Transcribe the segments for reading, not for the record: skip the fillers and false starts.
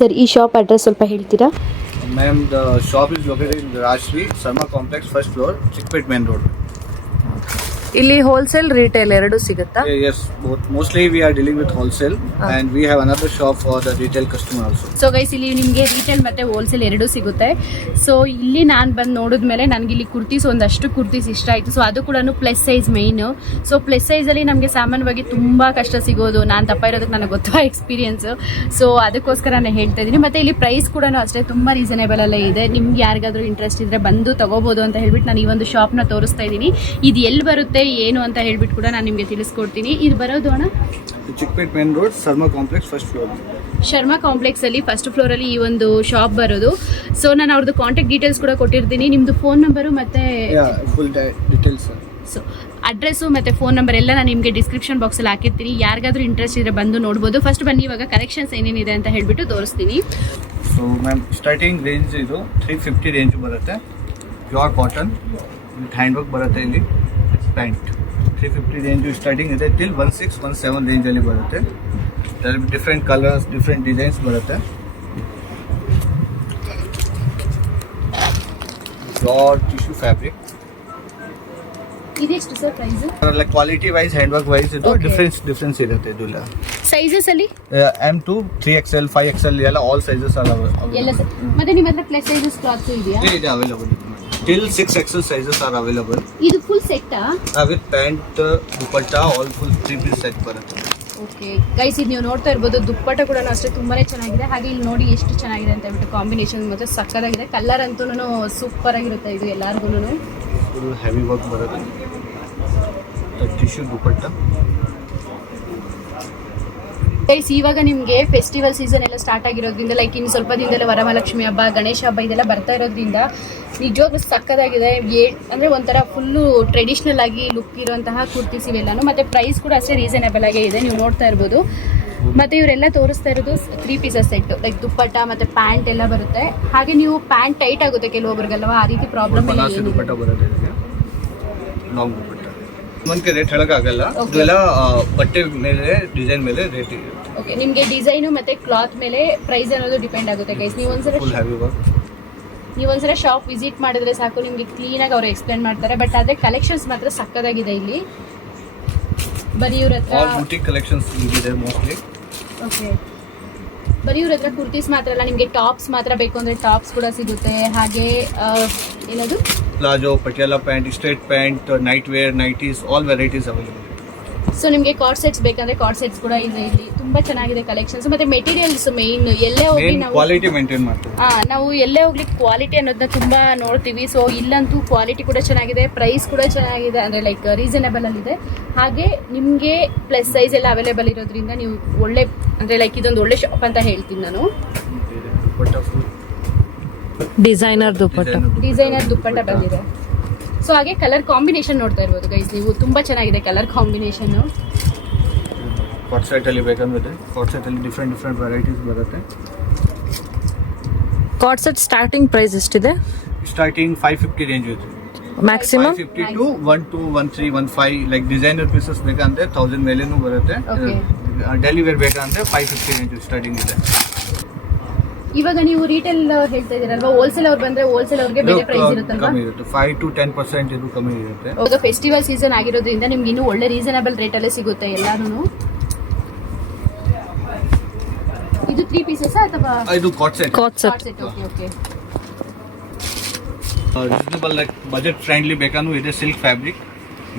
Sir ಈ shop address ಸ್ವಲ್ಪ ಹೇಳ್ತೀರಾ? Ma'am, the shop is located in Rashri Sarma Complex, first floor, Chickpet Main Road. ಇಲ್ಲಿ wholesale retail ಎರಡು ಸಿಗುತ್ತಾ? Yes, both. Mostly we are dealing with wholesale and we have another shop for the retail customer also. So guys ಇಲ್ಲಿ ನಿಮಗೆ retail ಮತ್ತೆ wholesale ಎರಡೂ ಸಿಗುತ್ತೆ. So ಇಲ್ಲಿ ನಾನು ಬಂದು ನೋಡಿದ್ಮೇಲೆ ನನಗೆ ಇಲ್ಲಿ ಕುರ್ತೀಸ್ ಒಂದಷ್ಟು ಕುರ್ತೀಸ್ ಇಷ್ಟ ಆಯಿತು. ಸೊ ಅದು ಕೂಡ ಪ್ಲಸ್ ಸೈಜ್ ಮೈನು. ಸೊ ಪ್ಲಸ್ ಸೈಜಲ್ಲಿ ನಮಗೆ ಸಾಮಾನ್ಯವಾಗಿ ತುಂಬ ಕಷ್ಟ ಸಿಗೋದು. ನಾನು ದಪ್ಪ ಇರೋದಕ್ಕೆ ನನಗೆ ಗೊತ್ತು ಎಕ್ಸ್ಪೀರಿಯನ್ಸು. ಸೊ ಅದಕ್ಕೋಸ್ಕರ ನಾನು ಹೇಳ್ತಾ ಇದ್ದೀನಿ. ಮತ್ತು ಇಲ್ಲಿ ಪ್ರೈಸ್ ಕೂಡ ಅಷ್ಟೇ ತುಂಬ ರೀಸನೇಬಲ್ ಅಲ್ಲೇ ಇದೆ. ನಿಮ್ಗೆ ಯಾರಿಗಾದ್ರೂ ಇಂಟ್ರೆಸ್ಟ್ ಇದ್ದರೆ ಬಂದು ತೊಗೋಬೋದು ಅಂತ ಹೇಳ್ಬಿಟ್ಟು ನಾನು ಈ ಒಂದು ಶಾಪ್ನ ತೋರಿಸ್ತಾ ಇದ್ದೀನಿ. ಇದು ಎಲ್ಲಿ ಬರುತ್ತೆ ಏನು ಅಂತ ಹೇಳ್ಬಿಟ್ಟು ಕೂಡ ನಾನು ನಿಮಗೆ ತಿಳಿಸ್ಕೊಡ್ತೀನಿ. ಇದು ಬರೋದು ಅಣ್ಣ Chickpet Main Road, Sarma Complex, first floor. Sharma complex ಅಲ್ಲಿ ಫಸ್ಟ್ ಫ್ಲೋರ್ ಅಲ್ಲಿ ಈ ಒಂದು ಶಾಪ್ ಬರೋದು. ಸೊ ನಾನು ಅವ್ರದ್ದು ಕಾಂಟ್ಯಾಕ್ಟ್ ಡೀಟೇಲ್ಸ್ ಕೂಡ ಕೊಟ್ಟಿರ್ತೀನಿ. ನಿಮ್ದು ಫೋನ್ ನಂಬರು ಮತ್ತೆ Full details. ಸೊ ಅಡ್ರೆಸ್ಸು ಮತ್ತು ಫೋನ್ ನಂಬರ್ ಎಲ್ಲ ನಾನು ನಿಮಗೆ ಡಿಸ್ಕ್ರಿಪ್ಷನ್ ಬಾಕ್ಸಲ್ಲಿ ಹಾಕಿರ್ತೀನಿ. ಯಾರಿಗಾದ್ರೂ ಇಂಟ್ರೆಸ್ಟ್ ಇದ್ದರೆ ಬಂದು ನೋಡ್ಬೋದು. ಫಸ್ಟ್ ಬನ್ನಿ ಇವಾಗ ಕಲೆಕ್ಷನ್ಸ್ ಏನೇನಿದೆ ಅಂತ ಹೇಳ್ಬಿಟ್ಟು ತೋರಿಸ್ತೀನಿ. So ma'am, starting range ಇದು 350 ರೇಂಜ್ ಬರುತ್ತೆ. Pure cotton with hand work ಬರುತ್ತೆ. ಇಲ್ಲಿ ಪ್ಯಾಂಟ್ 350 ರೇಂಜ್ ಸ್ಟಾರ್ಟಿಂಗ್ ಇದೆ ಟಿಲ್ 1617 ರೇಂಜ್ ಅಲ್ಲಿ ಬರುತ್ತೆ. ಡಿಫ್ರೆಂಟ್ ಕಲರ್ಸ್, ಡಿಫ್ರೆಂಟ್ ಡಿಸೈನ್ಸ್ ಬರುತ್ತೆ. Pure tissue fabric. ಇದೆಷ್ಟು sir price? Like quality wise, hand work wise ಇದು ಡಿಫ್ರೆನ್ಸ್ ಇರುತ್ತೆ. ಇದು ಸೈಜಸ್ ಅಲ್ಲಿ M2, 3XL, 5XL ಎಲ್ಲ ಆಲ್ ಸೈಜಸ್ ಎಲ್ಲ ಸರ್. ಮತ್ತೆ ನಿಮ್ಮ ಹತ್ರ ಪ್ಲಸ್ ಸೈಜಸ್ ಕ್ಲಾತ್ ಇದೆಯಾ? ಇದೆ available. Till 6XL sizes are available. ಇದು ಫುಲ್ ಸೆಟ್ಟಾ? With pant, dupatta, all full 3-piece set ಬರುತ್ತೆ. ಓಕೆ ಗೈಸ್, ಇದು ನೀವು ನೋಡ್ತಾ ಇರ್ಬೋದು. ದುಪ್ಪಟ್ಟ ಕೂಡ ಅಷ್ಟೇ ತುಂಬಾನೇ ಚೆನ್ನಾಗಿದೆ. ಹಾಗೆ ಇಲ್ಲಿ ನೋಡಿ ಎಷ್ಟು ಚೆನ್ನಾಗಿದೆ ಅಂತ ಹೇಳ್ಬಿಟ್ಟು ಕಾಂಬಿನೇಷನ್ ಮತ್ತೆ ಸಕ್ಕತ್ತಾಗಿದೆ. ಕಲರ್ ಅಂತೂ ಸೂಪರ್ ಆಗಿರುತ್ತೆ. ಇದು ಎಲ್ಲರಿಗೂ ಫುಲ್ ಹೆವಿ ವರ್ಕ್ ಬರುತ್ತೆ. ಟಿಶ್ಯೂ ದುಪಟ್ಟ. ಗೈಸ್ ಇವಾಗ ನಿಮಗೆ ಫೆಸ್ಟಿವಲ್ ಸೀಸನ್ ಎಲ್ಲ ಸ್ಟಾರ್ಟ್ ಆಗಿರೋದ್ರಿಂದ, ಲೈಕ್ ಇನ್ನು ಸ್ವಲ್ಪ ದಿನದಲ್ಲೇ ವರಮಹಾಲಕ್ಷ್ಮಿ ಹಬ್ಬ, ಗಣೇಶ ಹಬ್ಬ ಇದೆಲ್ಲ ಬರ್ತಾ ಇರೋದ್ರಿಂದ ನಿಜವಾಗ್ಲೂ ಸಕ್ಕತ್ತಾಗಿದೆ. ಅಂದರೆ ಒಂಥರ ಫುಲ್ಲು ಟ್ರೆಡಿಷ್ನಲ್ ಆಗಿ ಲುಕ್ ಇರುವಂತಹ ಕುರ್ತೀಸ್ ಇವೆಲ್ಲನೂ. ಮತ್ತು ಪ್ರೈಸ್ ಕೂಡ ಅಷ್ಟೇ ರೀಸನೇಬಲ್ ಆಗೇ ಇದೆ, ನೀವು ನೋಡ್ತಾ ಇರ್ಬೋದು. ಮತ್ತು ಇವರೆಲ್ಲ ತೋರಿಸ್ತಾ ಇರೋದು 3 ಪೀಸಸ್ ಸೆಟ್ಟು, ಲೈಕ್ ದುಪ್ಪಟ್ಟ ಮತ್ತು ಪ್ಯಾಂಟ್ ಎಲ್ಲ ಬರುತ್ತೆ. ಹಾಗೆ ನೀವು ಪ್ಯಾಂಟ್ ಟೈಟ್ ಆಗುತ್ತೆ ಕೆಲವೊಬ್ರಿಗಲ್ವ, ಆ ರೀತಿ ಪ್ರಾಬ್ಲಮ್ ದುಪಟ್ಟ ಬರುತ್ತೆ. ಲಾಂಗ್ ದುಪಟ್ಟ ಒಂದಕ್ಕೆ ರೇಟ್ ಹೇಳೋಕ್ಕಾಗಲ್ಲ. ಇದೆಲ್ಲ ಬಟ್ಟೆ ಮೇಲೆ, ಡಿಸೈನ್ ಮೇಲೆ ರೇಟ್ ಇದೆ. ಓಕೆ, ನಿಮಗೆ ಡಿಸೈನು ಮತ್ತು ಕ್ಲಾತ್ ಮೇಲೆ ಪ್ರೈಸ್ ಅನ್ನೋದು ಡಿಪೆಂಡ್ ಆಗುತ್ತೆ ಗೈಸ್. ನೀವೊಂದ್ಸಲ ಶಾಪ್ ವಿಸಿಟ್ ಮಾಡಿದ್ರೆ ಸಾಕು, ನಿಮಗೆ ಕ್ಲೀನಾಗಿ ಅವರು ಎಕ್ಸ್ಪ್ಲೇನ್ ಮಾಡ್ತಾರೆ. ಬಟ್ ಆದರೆ ಕಲೆಕ್ಷನ್ಸ್ ಮಾತ್ರ ಸಕ್ಕದಾಗಿದೆ ಇಲ್ಲಿ. ಬರೀ ಇವ್ರ ಹತ್ರ ಬೂಟಿಕ್ ಕಲೆಕ್ಷನ್ಸ್ ಇದೆ ಮೋಸ್ಟ್ಲಿ. ಓಕೆ, ಬರೀ ಇವ್ರ ಹತ್ರ ಕುರ್ತೀಸ್ ಮಾತ್ರ ಅಲ್ಲ, ನಿಮಗೆ ಟಾಪ್ಸ್ ಮಾತ್ರ ಬೇಕು ಅಂದರೆ ಟಾಪ್ಸ್ ಕೂಡ ಸಿಗುತ್ತೆ. ಹಾಗೆ ಏನದು palazzo, Patiala pant, straight pant, night wear, nighties, all varieties available. So ನಿಮಗೆ ಕಾರ್ಡ್ ಸೆಟ್ಸ್ ಬೇಕಂದ್ರೆ ಕಾರ್ಡ್ ಸೆಟ್ಸ್ ಕೂಡ ಇದೆ ಇಲ್ಲಿ. ತುಂಬಾ ಚೆನ್ನಾಗಿದೆ ಕಲೆಕ್ಷನ್ಸ್. ಮತ್ತೆ ಮೆಟೀರಿಯಲ್ಸ್ ಮೇನ್, ಎಲ್ಲೇ ಹೋಗಿ ನಾವು ಕ್ವಾಲಿಟಿ ಮೇಂಟೈನ್ ಮಾಡ್ತೀವಿ. ನಾವು ಎಲ್ಲೇ ಹೋಗ್ಲಿಕ್ಕೆ ಕ್ವಾಲಿಟಿ ಅನ್ನೋದನ್ನ ತುಂಬಾ ನೋಡ್ತೀವಿ. ಸೊ ಇಲ್ಲಂತೂ ಕ್ವಾಲಿಟಿ ಕೂಡ ಚೆನ್ನಾಗಿದೆ, ಪ್ರೈಸ್ ಕೂಡ ಚೆನ್ನಾಗಿದೆ, ಅಂದ್ರೆ ಲೈಕ್ ರೀಸನೇಬಲ್ ಅಲ್ಲಿದೆ. ಹಾಗೆ ನಿಮಗೆ ಪ್ಲಸ್ ಸೈಜ್ ಎಲ್ಲ ಅವೈಲೇಬಲ್ ಇರೋದ್ರಿಂದ ನೀವು ಒಳ್ಳೆ, ಅಂದ್ರೆ ಲೈಕ್ ಇದೊಂದು ಒಳ್ಳೆ ಶಾಪ್ ಅಂತ ಹೇಳ್ತೀನಿ ನಾನು. ಡಿಸೈನರ್ ದುಪ್ಪಟ್ಟ ಬಂದಿದೆ. ಸೊ ಹಾಗೆ ಕಲರ್ ಕಾಂಬಿನೇಷನ್ ನೋಡ್ತಾ ಇರ್ಬೋದು ಗೈಸ್ ನೀವು, ತುಂಬಾ ಚೆನ್ನಾಗಿದೆ ಕಲರ್ ಕಾಂಬಿನೇಷನ್. ಕಾಟ್ ಸೆಟ್ ಅಲ್ಲಿ ಬೇಕಂದ್ರೆ ಕಾಟ್ ಸೆಟ್ ಅಲ್ಲಿ ಡಿಫ್ರೆಂಟ್ ವೆರೈಟೀಸ್ ಬರುತ್ತೆ. ಕಾರ್ಡ್ ಸೆಟ್ ಸ್ಟಾರ್ಟಿಂಗ್ ಪ್ರೈಸ್ ಎಷ್ಟಿದೆ? ಸ್ಟಾರ್ಟಿಂಗ್ 550 ರೇಂಜ್ ಇದೆ. Maximum 550 to 1213 15 like designer pieces ಬೇಕಂದ್ರೆ 1000 ಮೇಲೇನೂ ಬರುತ್ತೆ. ಡೈಲಿ ವೇರ್ ಬೇಕಂದ್ರೆ 550 ರೇಂಜ್ ಸ್ಟಾರ್ಟಿಂಗ್ ಇದೆ. ಇವಾಗ ನೀವು ರಿಟೇಲ್ ಹೇಳ್ತಾ ಇದೀರಲ್ವಾ, ಹೋಲ್ಸೇಲ್ ಅವ್ರು ಬಂದ್ರೆ ಹೋಲ್ಸೇಲ್ ಅವ್ರಿಗೆ ಬೇರೆ ಪ್ರೈಸ್ ಇರುತ್ತಲ್ವಾ? ಕಮ್ಮಿ ಇರುತ್ತೆ, 5 to 10% ಇದು ಕಮ್ಮಿ ಇರುತ್ತೆ. ಇವಾಗ ಫೆಸ್ಟಿವಲ್ ಸೀಸನ್ ಆಗಿರೋದ್ರಿಂದ ನಿಮ್ಗೆ ಇನ್ನೂ ಒಳ್ಳೆ ರೀಸನಬಲ್ ರೇಟ್ ಅಲ್ಲೇ ಸಿಗುತ್ತೆ ಎಲ್ಲಾನು. ಇದು 3 ಪೀಸಸ್ ಅಥವಾ ಇದು ಕಾಟ್ set? Okay okay. Reasonable like budget friendly ಬೇಕಂದ್ರೂ ಇದೆ. ಸಿಲ್ಕ್ ಫ್ಯಾಬ್ರಿಕ್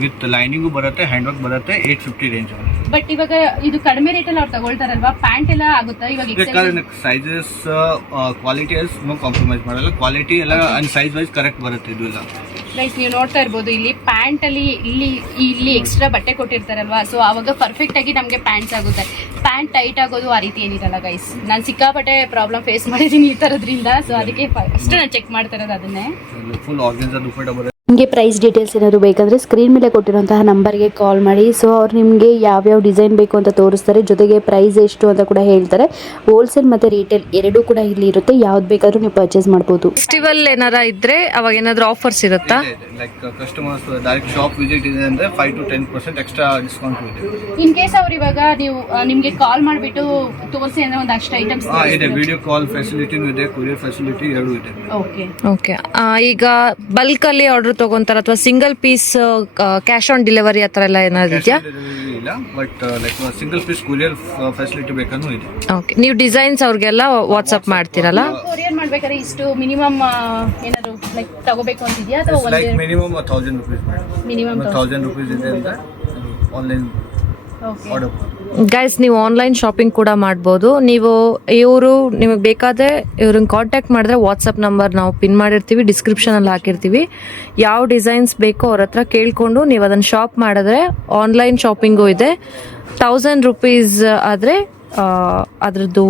ವಿತ್ ಲೈನಿಂಗು ಬರುತ್ತೆ, ಹ್ಯಾಂಡ್ ವರ್ಕ್ ಬರುತ್ತೆ. 850 ರೇಂಜ್. ಬಟ್ ಇವಾಗ ಇದು ಕಡಿಮೆ ರೇಟ್ ಅಲ್ಲಿ ಅವ್ರು ತಗೊಳ್ತಾರಲ್ವಾ, ಪ್ಯಾಂಟ್ ಎಲ್ಲ ಆಗುತ್ತಾ ಇವಾಗ? ಸೈಜಸ್ ಕ್ವಾಲಿಟಿ ನೋ ಕಾಂಪ್ರಮೈಸ್ ಮಾಡಲ್ಲ. ಕ್ವಾಲಿಟಿ ಎಲ್ಲ ಅಂಡ್ ಸೈಜ್ ವೈಸ್ ಕರೆಕ್ಟ್ ಬರುತ್ತೆ. ಇದು ಎಲ್ಲ ಗೈಸ್ ನೀವು ನೋಡ್ತಾ ಇರ್ಬೋದು, ಇಲ್ಲಿ ಪ್ಯಾಂಟ್ ಅಲ್ಲಿ ಇಲ್ಲಿ ಎಕ್ಸ್ಟ್ರಾ ಬಟ್ಟೆ ಕೊಟ್ಟಿರ್ತಾರಲ್ವಾ, ಸೊ ಅವಾಗ ಪರ್ಫೆಕ್ಟ್ ಆಗಿ ನಮಗೆ ಪ್ಯಾಂಟ್ಸ್ ಆಗುತ್ತೆ. ಪ್ಯಾಂಟ್ ಟೈಟ್ ಆಗೋದು ಆ ರೀತಿ ಏನಿರಲ್ಲ ಗೈಸ್. ನಾನು ಸಿಕ್ಕಾಪಟ್ಟೆ ಪ್ರಾಬ್ಲಮ್ ಫೇಸ್ ಮಾಡಿದ್ದೀನಿ ಈ ತರದ್ರಿಂದ. ಸೊ ಅದಕ್ಕೆ ಫಸ್ಟ್ ನಾನು ಚೆಕ್ ಮಾಡ್ತಾ ಇರೋದು ಅದನ್ನೇ. ಫುಲ್ ಆರ್ಗನ್ಜಾ ದುಪಟ್ಟ ಬರುತ್ತೆ. ನಿಮಗೆ ಪ್ರೈಸ್ ಡೀಟೇಲ್ಸ್ ಏನಾದರೂ ಬೇಕಂದರೆ ಸ್ಕ್ರೀನ್ ಮೇಲೆ ಕೊಟ್ಟಿರುವಂತಹ ನಂಬರ್ಗೆ ಕಾಲ್ ಮಾಡಿ. ಸೊ ಅವ್ರು ನಿಮಗೆ ಯಾವ್ಯಾವ ಡಿಸೈನ್ ಬೇಕು ಅಂತ ತೋರಿಸ್ತಾರೆ, ಜೊತೆಗೆ ಪ್ರೈಸ್ ಎಷ್ಟು ಅಂತ ಕೂಡ ಹೇಳ್ತಾರೆ. ಹೋಲ್ಸೇಲ್ ಮತ್ತು ರೀಟೇಲ್ ಎರಡೂ ಕೂಡ ಇಲ್ಲಿ ಇರುತ್ತೆ, ಯಾವ್ದು ಬೇಕಾದರೂ ನೀವು ಪರ್ಚೇಸ್ ಮಾಡ್ಬೋದು. ಫೆಸ್ಟಿವಲ್ ಏನಾರ ಇದ್ರೆ ಅವಾಗ ಏನಾದ್ರು ಆಫರ್ಸ್ ಇರುತ್ತಾ? Like customers direct shop visit ಇದೆ ಅಂದ್ರೆ 5 to 10% ಎಕ್ಸ್ಟ್ರಾ ಡಿಸ್ಕೌಂಟ್ ಇದೆ. ಇನ್ ಕೇಸ್ ಅವ್ರು ಇವಾಗ ನೀವು ನಿಮಗೆ ಕಾಲ್ ಮಾಡಿಬಿಟ್ಟು ತೋರಿಸಿ ಅಂದ್ರೆ ಒಂದು ಅಷ್ಟು ಐಟಮ್ಸ್ ಇದೆ, ವಿಡಿಯೋ ಕಾಲ್ ಫೆಸಿಲಿಟಿನೂ ಇದೆ, ಕೊರಿಯರ್ ಫೆಸಿಲಿಟಿ ಎರಡೂ ಇದೆ. Okay okay. ಈಗ ಬಲ್ಕ್ ಅಲ್ಲಿ ಆರ್ಡರ್ ತಗೊಂತಾರ ಅಥವಾ single piece cash on delivery ಆ ಥರ ಎಲ್ಲ ಏನಾದ್ರು ಇದೆಯಾ? ಇಲ್ಲ, but like single piece courier facility ಬೇಕಾನೂ ಇದೆ. ಓಕೆ. ನೀವು ಡಿಸೈನ್ಸ್ ಅವ್ರಿಗೆಲ್ಲ ವಾಟ್ಸ್ಆಪ್ ಮಾಡ್ತೀರಲ್ಲ? ಕೊರಿಯರ್ ಮಾಡ್ಬೇಕಾದ್ರೆ ಇಷ್ಟು ಮಿನಿಮಮ್ ಏನಾದ್ರು ಲೈಕ್ ತಗೋಬೇಕು ಅಂತಿದ್ಯಾ ಅಥವಾ like minimum 1000 rupees minimum 1000 rupees ಇದೆ ಅಂತ ಆನ್ಲೈನ್ ಆರ್ಡರ್. ಗೈಸ್, ನೀವು ಆನ್ಲೈನ್ ಶಾಪಿಂಗ್ ಕೂಡ ಮಾಡ್ಬೋದು. ನೀವು ಇವರು ನಿಮಗೆ ಬೇಕಾದರೆ ಇವ್ರನ್ನ ಕಾಂಟ್ಯಾಕ್ಟ್ ಮಾಡಿದ್ರೆ ವಾಟ್ಸಪ್ ನಂಬರ್ ನಾವು ಪಿನ್ ಮಾಡಿರ್ತೀವಿ, ಡಿಸ್ಕ್ರಿಪ್ಷನಲ್ಲಿ ಹಾಕಿರ್ತೀವಿ. ಯಾವ ಡಿಸೈನ್ಸ್ ಬೇಕೋ ಅವ್ರ ಹತ್ರ ಕೇಳಿಕೊಂಡು ನೀವು ಅದನ್ನು ಶಾಪ್ ಮಾಡಿದ್ರೆ ಆನ್ಲೈನ್ ಶಾಪಿಂಗು ಇದೆ. 1000 rupees ಆದರೆ ಅದರದ್ದು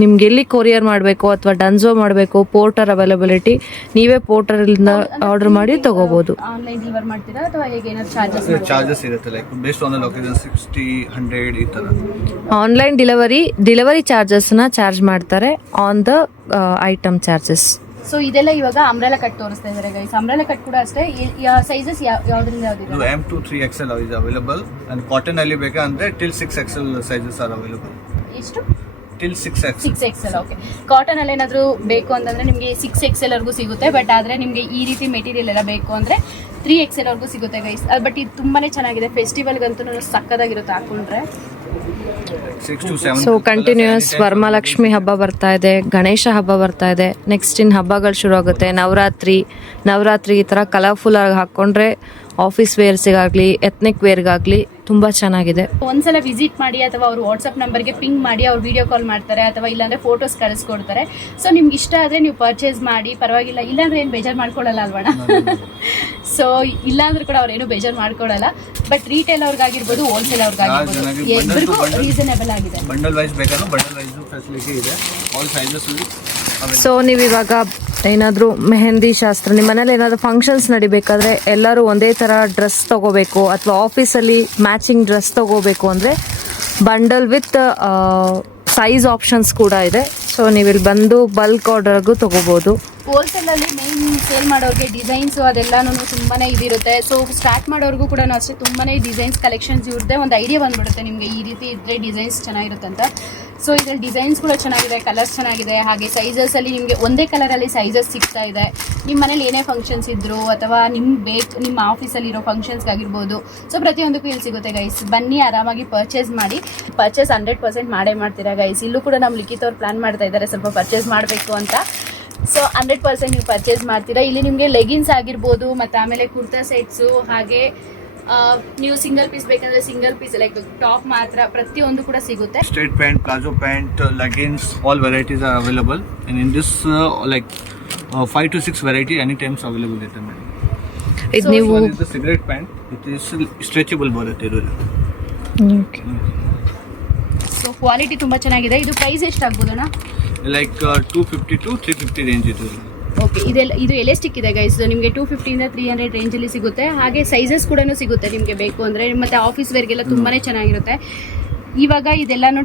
ನಿಮ್ಗೆ ಎಲ್ಲಿ ಕೊರಿಯರ್ ಮಾಡಬೇಕು ಅಥವಾ ಡನ್ಸೋ ಮಾಡಬೇಕು, ಪೋರ್ಟರ್ ಅವೈಲಬಿಲಿಟಿ ನೀವೇ ಪೋರ್ಟರಿಂದ ಆರ್ಡರ್ ಮಾಡಿ ತಗೋಬಹುದು. ಆನ್ಲೈನ್ ಡೆಲಿವರ್ ಮಾಡ್ತೀರಾ ಅಥವಾ ಹೇಗೆ ಏನಾದ್ರು ಚಾರ್ಜಸ್ ಇರುತ್ತೆ, like based on the location 60-100 ಈ ತರ. ಆನ್ಲೈನ್ ಡೆಲಿವರಿ ಚಾರ್ಜಸ್ನ ಚಾರ್ಜ್ ಮಾಡ್ತಾರೆ on the item charges. So ಇದೆಲ್ಲ ಇವಾಗ ಅಂಬ್ರೆಲಾ ಕಟ್ ತೋರಿಸ್ತಾ ಇದ್ದಾರೆ ಗೈಸ್. ಅಂಬ್ರೆಲಾ ಕಟ್ ಕೂಡ ಅಷ್ಟೇ. Sizes ಯಾವ್ದ್ರಿಂದ ಯಾವ್ದಿದೆ? M to 3XL is available and cotton ಅಲ್ಲಿ ಬೇಕಂದ್ರೆ till 6XL sizes are available. ಎಷ್ಟು? till 6XL. 6XL. Okay. Cotton ಅಲ್ಲಿ ಏನಾದ್ರು ಬೇಕು ಅಂತಂದ್ರೆ ನಿಮಗೆ 6XL ವರೆಗೂ ಸಿಗುತ್ತೆ. ಬಟ್ ಆದ್ರೆ ನಿಮಗೆ ಈ ರೀತಿ ಮೆಟೀರಿಯಲ್ ಎಲ್ಲ ಬೇಕು ಅಂದ್ರೆ 3XL ವರೆಗೂ ಸಿಗುತ್ತೆ ಗೈಸ್. ಬಟ್ ಇದು ತುಂಬಾನೇ ಚೆನ್ನಾಗಿದೆ, ಫೆಸ್ಟಿವಲ್ಗಂತೂ ಸಕ್ಕದಾಗಿರುತ್ತೆ ಹಾಕೊಂಡ್ರೆ. 6 to 7. ಸೊ ಕಂಟಿನ್ಯೂಸ್ ವರಮಹಾಲಕ್ಷ್ಮಿ ಹಬ್ಬ ಬರ್ತಾ ಇದೆ, ಗಣೇಶ ಹಬ್ಬ ಬರ್ತಾ ಇದೆ, ನೆಕ್ಸ್ಟ್ ಇನ್ ಹಬ್ಬಗಳು ಶುರು ಆಗುತ್ತೆ. ನವರಾತ್ರಿ ಈ ಥರ ಕಲರ್ಫುಲ್ ಆಗಿ ಹಾಕ್ಕೊಂಡ್ರೆ ಆಫೀಸ್ ವೇರ್ಸಿಗಾಗಲಿ ಎತ್ನಿಕ್ ವೇರ್ಗಾಗಲಿ ತುಂಬ ಚೆನ್ನಾಗಿದೆ. ಒಂದ್ಸಲ ವಿಸಿಟ್ ಮಾಡಿ ಅಥವಾ ಅವ್ರು ವಾಟ್ಸಪ್ ನಂಬರ್ಗೆ ಪಿಂಗ್ ಮಾಡಿ ಅವ್ರು ವಿಡಿಯೋ ಕಾಲ್ ಮಾಡ್ತಾರೆ ಅಥವಾ ಇಲ್ಲಾಂದ್ರೆ ಫೋಟೋಸ್ ಕಳಿಸ್ಕೊಡ್ತಾರೆ. ಸೊ ನಿಮ್ಗೆ ಇಷ್ಟ ಆದರೆ ನೀವು ಪರ್ಚೇಸ್ ಮಾಡಿ, ಪರವಾಗಿಲ್ಲ. ಇಲ್ಲಾಂದ್ರೆ ಏನು ಬೇಜಾರು ಮಾಡ್ಕೊಳ್ಳಲ್ಲ ಅಲ್ವಣ? ಸೊ ಇಲ್ಲಾಂದ್ರೂ ಕೂಡ ಅವ್ರೇನು ಬೇಜಾರು ಮಾಡ್ಕೊಳ್ಳಲ್ಲ. ಬಟ್ ರೀಟೇಲ್ ಅವ್ರಿಗಾಗಿರ್ಬೋದು, ಹೋಲ್ಸೇಲ್ ಅವ್ರಿಗಾಗಿರ್ಬೋದು, ಎಲ್ರಿಗೂ ರೀಸನೇಬಲ್ ಆಗಿದೆ. ಬಂಡಲ್ ವೈಸ್ ಬೇಕಾದ್ರೂ ಬಂಡಲ್ ವೈಸ್ ಫೆಸಿಲಿಟಿ ಇದೆ, ಆಲ್ ಸೈಜಸ್. ಸೊ ನೀವಿವಾಗ ಏನಾದರೂ ಮೆಹಂದಿ ಶಾಸ್ತ್ರ, ನಿಮ್ಮ ಮನೇಲಿ ಏನಾದರೂ ಫಂಕ್ಷನ್ಸ್ ನಡಿಬೇಕಾದ್ರೆ ಎಲ್ಲರೂ ಒಂದೇ ಥರ ಡ್ರೆಸ್ ತಗೋಬೇಕು ಅಥವಾ ಆಫೀಸಲ್ಲಿ ಮ್ಯಾಚಿಂಗ್ ಡ್ರೆಸ್ ತಗೋಬೇಕು ಅಂದರೆ ಬಂಡಲ್ ವಿತ್ ಸೈಜ್ ಆಪ್ಷನ್ಸ್ ಕೂಡ ಇದೆ. ಸೊ ನೀವಿಲ್ಲಿ ಬಂದು ಬಲ್ಕ್ ಆರ್ಡರ್ಗೂ ತಗೋಬೋದು. ಹೋಲ್ಸೇಲ್ ಅಲ್ಲಿ ಮೇನ್ ಸೇಲ್ ಮಾಡೋರಿಗೆ ಡಿಸೈನ್ಸ್ ಅದೆಲ್ಲಾನು ತುಂಬಾನೇ ಇದಿರುತ್ತೆ. ಸೊ ಸ್ಟಾರ್ಟ್ ಮಾಡೋರ್ಗೂ ಕೂಡ ಅಷ್ಟೇ ತುಂಬಾನೇ ಡಿಸೈನ್ಸ್ ಕಲೆಕ್ಷನ್ಸ್ ಇರುತ್ತೆ. ಒಂದು ಐಡಿಯಾ ಬಂದ್ಬಿಡುತ್ತೆ ನಿಮಗೆ ಈ ರೀತಿ ಇದ್ರೆ ಡಿಸೈನ್ಸ್ ಚೆನ್ನಾಗಿರುತ್ತೆ ಅಂತ. ಸೊ ಇದ್ರಲ್ಲಿ ಡಿಸೈನ್ಸ್ ಕೂಡ ಚೆನ್ನಾಗಿದೆ, ಕಲರ್ಸ್ ಚೆನ್ನಾಗಿದೆ. ಹಾಗೆ ಸೈಜಸ್ ಅಲ್ಲಿ ನಿಮಗೆ ಒಂದೇ ಕಲರ್ ಅಲ್ಲಿ ಸೈಜಸ್ ಸಿಗ್ತಾ ಇದೆ. ನಿಮ್ಮ ಮನೇಲಿ ಏನೇ ಫಂಕ್ಷನ್ಸ್ ಇದ್ರು ಅಥವಾ ನಿಮ್ಮ ಆಫೀಸಲ್ಲಿ ಇರೋ ಫಂಕ್ಷನ್ಸ್ ಆಗಿರ್ಬೋದು, ಸೊ ಪ್ರತಿಯೊಂದಕ್ಕೂ ಇಲ್ಲಿ ಸಿಗುತ್ತೆ ಗೈಸ್. ಬನ್ನಿ, ಆರಾಮಾಗಿ ಪರ್ಚೇಸ್ ಮಾಡಿ. ಪರ್ಚೇಸ್ 100% ಮಾಡೇ ಮಾಡ್ತೀರಾ ಗೈಸ್. ಇಲ್ಲೂ ಕೂಡ ನಮ್ಮ ಲಿಖಿತ್ ಅವ್ರು ಪ್ಲಾನ್ ಮಾಡ್ತಾ ಇದ್ದಾರೆ ಸ್ವಲ್ಪ ಪರ್ಚೇಸ್ ಮಾಡಬೇಕು ಅಂತ. ಸೊ 100% ನೀವು ಪರ್ಚೇಸ್ ಮಾಡ್ತೀರಾ. ಇಲ್ಲಿ ನಿಮಗೆ ಲೆಗಿನ್ಸ್ ಆಗಿರ್ಬೋದು, ಮತ್ತು ಆಮೇಲೆ ಕುರ್ತಾ ಸೆಟ್ಸು, ಹಾಗೆ ನೀವು ಸಿಂಗಲ್ ಪೀಸ್ ಬೇಕಂದ್ರೆ ಸಿಂಗಲ್ ಪೀಸ್, ಲೈಕ್ ಟಾಪ್ ಮಾತ್ರ, ಪ್ರತಿಯೊಂದು ಕೂಡ ಸಿಗುತ್ತೆ. Straight pant, palazzo pant, leggings, all varieties are available. And in this like 5 to 6 variety any times available ಇದೆ. ಇದು ನೀವು one is the cigarette pant, it is stretchable ಬರುತ್ತೆ ಇದು. ಸೊ ಕ್ವಾಲಿಟಿ ತುಂಬಾ ಚೆನ್ನಾಗಿದೆ. ಇದು ಪ್ರೈಸ್ ಎಷ್ಟಾಗ್ಬೋದಣ್ಣ? ಲೈಕ್ 250 to 350 ರೇಂಜ್ ಇದು. Okay. ಇದು ಎಲಾಸ್ಟಿಕ್ ಇದೆ ಗೈಸ್. ನಿಮಗೆ 250 ಇಂದ 300 ರೇಂಜಲ್ಲಿ ಸಿಗುತ್ತೆ. ಹಾಗೆ ಸೈಜಸ್ ಕೂಡ ಸಿಗುತ್ತೆ ನಿಮಗೆ ಬೇಕು ಅಂದರೆ. ಮತ್ತು ಆಫೀಸ್ ವೇರ್ಗೆಲ್ಲ ತುಂಬಾನೇ ಚೆನ್ನಾಗಿರುತ್ತೆ. ಇವಾಗ ಇದೆಲ್ಲಾನು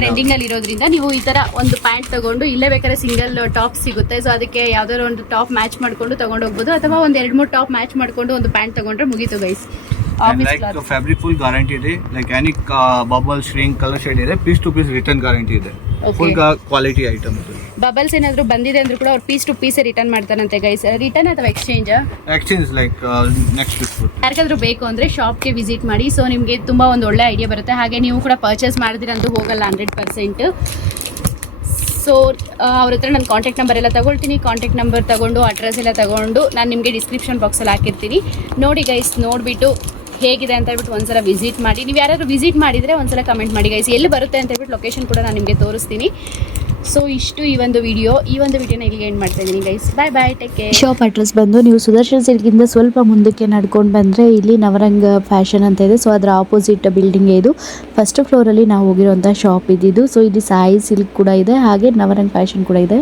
ಟ್ರೆಂಡಿಂಗ್ ಅಲ್ಲಿ ಇರೋದ್ರಿಂದ ನೀವು ಈ ತರ ಒಂದು ಪ್ಯಾಂಟ್ ತಗೊಂಡು, ಇಲ್ಲೇ ಬೇಕಾದ್ರೆ ಸಿಂಗಲ್ ಟಾಪ್ ಸಿಗುತ್ತೆ. ಸೊ ಅದಕ್ಕೆ ಯಾವ್ದಾದ್ರು ಒಂದು ಟಾಪ್ ಮ್ಯಾಚ್ ಮಾಡ್ಕೊಂಡು ತಗೊಂಡು ಹೋಗ್ಬೋದು, ಅಥವಾ ಒಂದು 2-3 ಟಾಪ್ ಮ್ಯಾಚ್ ಮಾಡ್ಕೊಂಡು ಒಂದು ಪ್ಯಾಂಟ್ ತಗೊಂಡ್ರೆ ಮುಗೀತು ಗೈಸ್. ಫ್ಯಾಬ್ರಿಕ್ ಫುಲ್ ಗ್ಯಾರಂಟಿ ಇದೆ. Like any bubble, shrink, colour shade ಇದೆ. Piece to piece return guarantee ಇದೆ. Full quality item. ಬಬಲ್ಸ್ ಏನಾದ್ರು ಬಂದಿದೆ ಅಂದ್ರೂ ಕೂಡ ಅವ್ರು ಪೀಸ್ ಟು ಪೀಸ್ ರಿಟರ್ನ್ ಮಾಡ್ತಾರಂತೆ ಗೈಸ್. ರಿಟರ್ನ್ ಅಥವಾ ಎಕ್ಸ್ಚೇಂಜ್ ಲೈಕ್ ನೆಕ್ಸ್ಟ್ ವೀಕ್. ಯಾರಿಗಾದ್ರೂ ಬೇಕು ಅಂದ್ರೆ ಶಾಪ್ಗೆ ವಿಸಿಟ್ ಮಾಡಿ. ಸೊ ನಿಮಗೆ ತುಂಬಾ ಒಂದು ಒಳ್ಳೆ ಐಡಿಯಾ ಬರುತ್ತೆ. ಹಾಗೆ ನೀವು ಕೂಡ ಪರ್ಚೇಸ್ ಮಾಡಿದಿರಂತೂ ಹೋಗಲ್ಲ 100%. ಸೊ ಅವ್ರ ಹತ್ರ ನಾನು ಕಾಂಟ್ಯಾಕ್ಟ್ ನಂಬರ್ ಎಲ್ಲ ತಗೊಳ್ತೀನಿ. ಕಾಂಟ್ಯಾಕ್ಟ್ ನಂಬರ್ ತಗೊಂಡು ಅಡ್ರೆಸ್ ಎಲ್ಲ ತಗೊಂಡು ನಾನು ನಿಮಗೆ ಡಿಸ್ಕ್ರಿಪ್ಷನ್ ಬಾಕ್ಸಲ್ಲಿ ಹಾಕಿರ್ತೀನಿ. ನೋಡಿ ಗೈಸ್, ನೋಡಿಬಿಟ್ಟು ಹೇಗಿದೆ ಅಂತ ಹೇಳ್ಬಿಟ್ಟು ಒಂದ್ಸಲ ವಿಸಿಟ್ ಮಾಡಿ. ನೀವು ಯಾರಾದ್ರೂ ವಿಸಿಟ್ ಮಾಡಿದರೆ ಒಂದ್ಸಲ ಕಮೆಂಟ್ ಮಾಡಿ ಗೈಸ್, ಎಲ್ಲಿ ಬರುತ್ತೆ ಅಂತ ಹೇಳ್ಬಿಟ್ಟು ಲೊಕೇಶನ್ ಕೂಡ ನಾನು ನಿಮಗೆ ತೋರಿಸ್ತೀನಿ. ಸೊ ಇಷ್ಟು ಈ ಒಂದು ವಿಡಿಯೋನ ಇಲ್ಲಿಗೆ ಎಂಡ್ ಮಾಡ್ತಾ ಇದ್ದೀನಿ ಗೈಸ್. ಬಾಯ್, ಟೇಕ್ ಕೇರ್. ಶಾಪ್ ಅಡ್ರೆಸ್ ಬಂದು ನೀವು ಸುದರ್ಶನ್ ಸಿಲ್ಕಿಂದ ಸ್ವಲ್ಪ ಮುಂದಕ್ಕೆ ನಡ್ಕೊಂಡು ಬಂದರೆ ಇಲ್ಲಿ ನವರಂಗ್ ಫ್ಯಾಷನ್ ಅಂತ ಇದೆ. ಸೊ ಅದರ ಆಪೋಸಿಟ್ ಬಿಲ್ಡಿಂಗ್ ಇದು. ಫಸ್ಟ್ ಫ್ಲೋರಲ್ಲಿ ನಾವು ಹೋಗಿರುವಂಥ ಶಾಪ್ ಇದ್ದಿದ್ದು. ಸೊ ಇಲ್ಲಿ ಸಾಯಿ ಸಿಲ್ಕ್ ಕೂಡ ಇದೆ, ಹಾಗೆ ನವರಂಗ್ ಫ್ಯಾಷನ್ ಕೂಡ ಇದೆ.